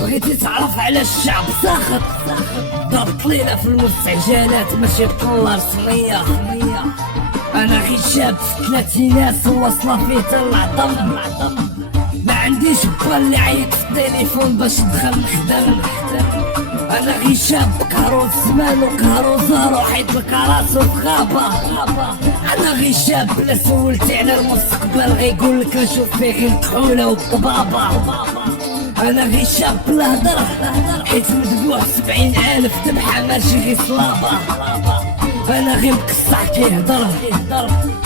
بغيتي تعرف على الشعب ساخط ضربت ليلة في المستعجلات ماشي بطلة رسمية. انا غير شاب في الثلاثينات واصلة فيه العظم. ما عنديش با اللي عيط في التليفون باش ندخل نخدم. انا غير شاب كهرو الزمان وكهرو زهر وحيد لك راسو في غابة. انا غير شاب بلا سولتي على المستقبل غيقولك نشوف فيه غير الكحولة والضبابة. انا غير شاب بلا هدر حيت مدبوح 70,000 ذبحة ماشي غير صلابة. انا غير مقصع كيهدر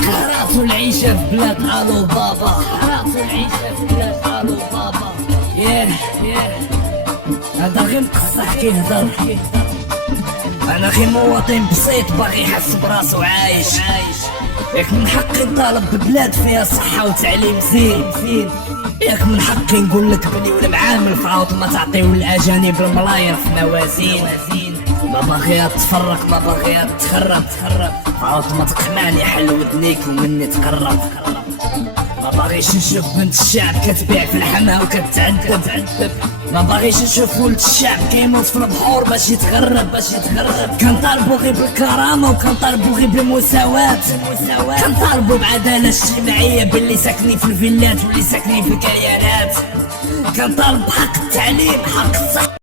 راسو العيشة في بلاد الو بابا. هذا غير مقصح كيهدر. انا غير مواطن بسيط باغي يحس براسو عايش. ياك من حقي نطالب ببلاد فيها صحة وتعليم زين. ياك من حقي نقولك بني ولا معامل فعوط ما تعطيو الاجانب الملاير في موازين. ما باغي تفرق ما باغي تخرب فعوط ما تقمعني حل ودنيك ومني تقرب. ما باغيش نشوف بنت الشعب كتبيع في الحما وكتعذب. ما باغيش نشوف ولد الشعب كيموت في البحور باش يتغرب. كنطالبو غير بالكرامة وكنطالبو غير بالمساواة. كنطالبو بعدالة اجتماعية باللي ساكنين في الفيلات واللي ساكنين في الكيانات. كنطالب بحق التعليم حق الصحة